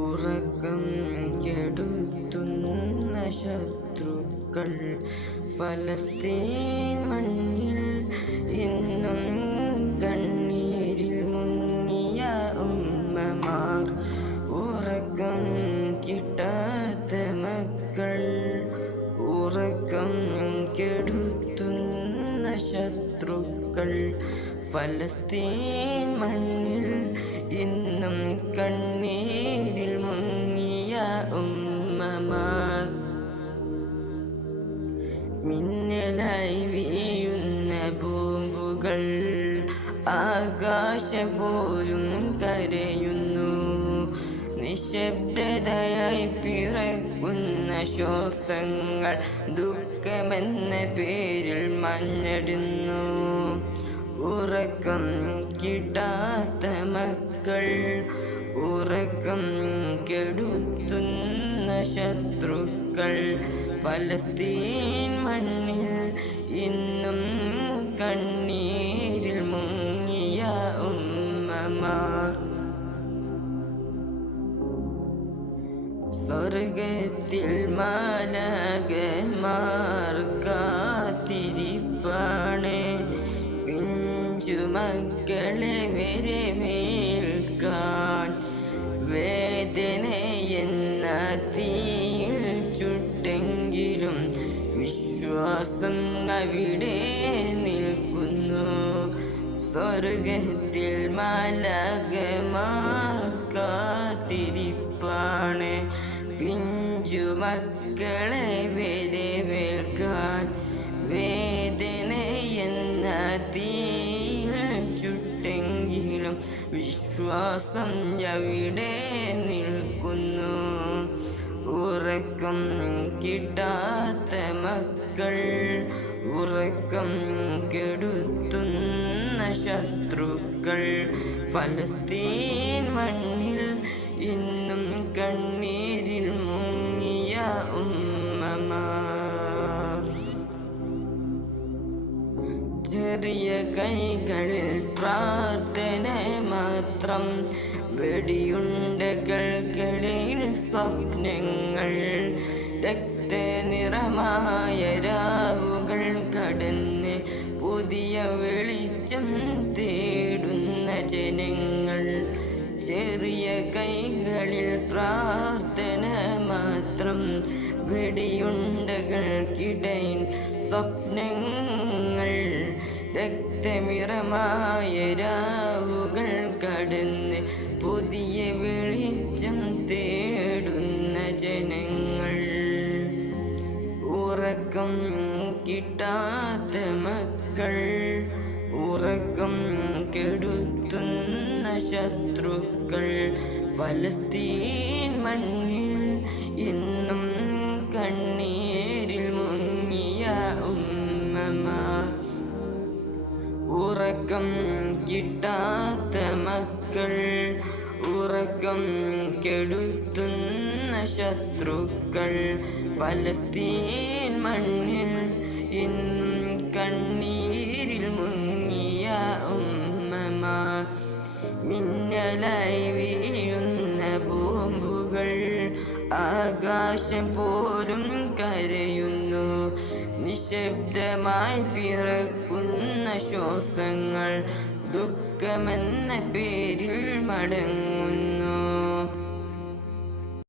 ഉറക്കം കെടുത്തുന്നു ശത്രുക്കൾ ഫലസ്തീൻ മണ്ണിൽ ഇന്നും കണ്ണീരിൽ മുങ്ങിയ ഉമ്മമാർ. ഉറക്കം കിട്ടാത്ത മക്കൾ ഉറക്കം കെടുത്തുന്ന ശത്രുക്കൾ ഫലസ്തീൻ മണ്ണിൽ ഇന്നും കണ്ണീരിൽ മുങ്ങിയ ഉമ്മമാർ. മിന്നലായി വീഴുന്ന ബോംബുകൾ ആകാശ പോലും കരയുന്നു. നിശബ്ദതയായി പിറക്കുന്ന ശ്വാസങ്ങൾ ദുഃഖമെന്ന പേരിൽ മഞ്ഞടുന്നു. ഉറക്കം കിട്ടാത്ത മക്കൾ ഉറക്കം കെടുത്തുന്ന ശത്രുക്കൾ. ഫലസ്തീൻ മണ്ണിൽ ഇന്നും കണ്ണീരിൽ മുങ്ങിയ ഉമ്മമാർ. സ്വർഗത്തിൽ മാലകമാർ അവിടെ നിൽക്കുന്നു. സ്വർഗത്തിൽ മാലകമാർ കാത്തിരിപ്പാണ് പിഞ്ചു മക്കളെ വേദവേൽക്കാൻ വേദന എന്ന തീയിൽ ചുട്ടെങ്കിലും വിശ്വാസം ഞവിടെ നിൽക്കുന്നു. ഉറക്കം കിട്ടാത്ത ഉറക്കം കെടുത്തുന്ന ശത്രുക്കൾ ഫലസ്തീൻ മണ്ണിൽ ഇന്നും കണ്ണീരിൽ മുങ്ങിയ ചെറിയ കൈകളിൽ പ്രാർത്ഥന മാത്രം വെടിയുണ്ടകൾക്കിടയിൽ സ്വപ്നങ്ങൾ രക്തനിറമായ രാവുകൾ കടന്ന് പുതിയ വെളിച്ചം തേടുന്ന ജനങ്ങൾ ചെറിയ കൈകളിൽ പ്രാർത്ഥന മാത്രം വെടിയുണ്ടകൾക്കിടയിൽ സ്വപ്നങ്ങൾ രക്തമിറമായ രാവുകൾ കടന്ന് പുതിയ വെളിച്ചം തേടുന്ന ജനങ്ങൾ. ഉറക്കം കിട്ടാത്ത മക്കൾ ഉറക്കം കെടുത്തുന്ന ശത്രുക്കൾ. ഫലസ്തീൻ മണ്ണിൽ ഇന്നും കണ്ണീരിൽ മുങ്ങിയ ഉമ്മമാർ. ഉറക്കം കിട്ടാത്ത മക്കൾ. ഉറക്കം കെടുത്തുന്ന ശത്രുക്കൾ. ഫലസ്തീൻ മണ്ണിൽ ഇന്നും കണ്ണീരിൽ മിന്നലായി വീഴുന്ന ബോംബുകൾ ആകാശം പോലും കരയുന്നു. നിശബ്ദമായി പിറക്കുന്ന ശ്വാസങ്ങൾ ദുഃഖമെന്ന പേരിൽ മടങ്ങുന്നു.